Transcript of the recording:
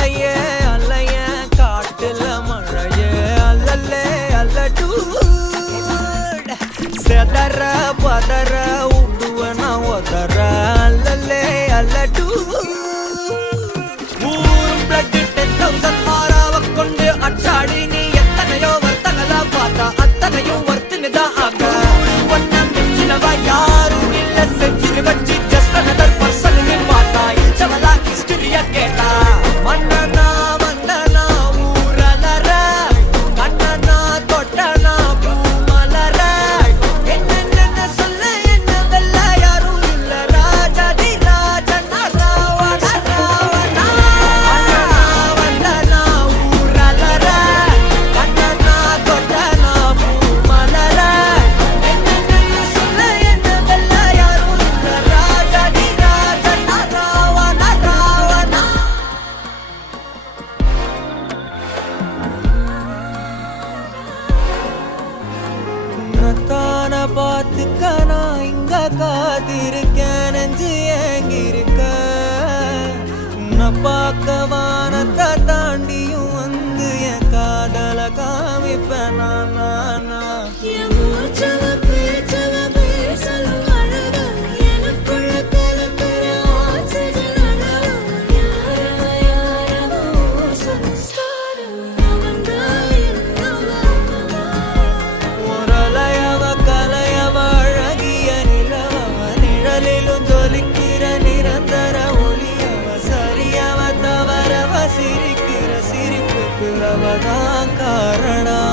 அலையே அலைய காட்டுல மழையே அல்லல்லே அல்லடூ செதற பதற உடுவன ஒதற அல்லல்லே அல்லடூ ஊரும் பிளட் 10,000 ஆறாவ கொண்டு அச்சாடி நீ எத்தனையோ வர்த்தகலா பார்த்தா அத்தனையும் வர்த்தினுதான் ஆக ஒன்ன மிஞ்சினவா யாரும் இல்ல செஞ்சு வச்சு ஜஸ்ட் another person பார்த்தா இச்சவலா ஹிஸ்டரியா கேட்டா மன்னனா வந்தனா ஊரலற கண்ணனா தொட்டனா பூமலற என்ன சொல்ல என்ன வெல்ல யாரும் இல்ல ராஜாதி ராஜனா ராவண ராவணா வந்தனா ஊரலற கண்ணனா தொட்டனா பூமலற என்ன சொல்ல என்ன வெல்ல யாரும் இல்ல ராஜாதி ராஜனா ராவண ராவணா உன்னத்தான பார்த்துக்க நான் இங்க காத்திருக்கேன் நெஞ்சு ஏங்கிருக்க உன்னை பார்க்க வானத்தை தாண்டியும் வந்து என் காதல காமிப்பேன் நான் என் மூச்சவ பேச்சவ பேசலும் அழகா எனக்குள்ள கலக்கிற ஆக்சிஜன் அளவு யாரவோ சுஸ்டார் அவன்தான் என்னவா முரளையவ கலையவ அழகிய நிலவவ நிழலிலும் ஜொலிக்கிற நிரந்தர ஒளியவ சரியவ தவறவ சிரிக்கிற சிரிப்புக்கு அவதான் காரணம்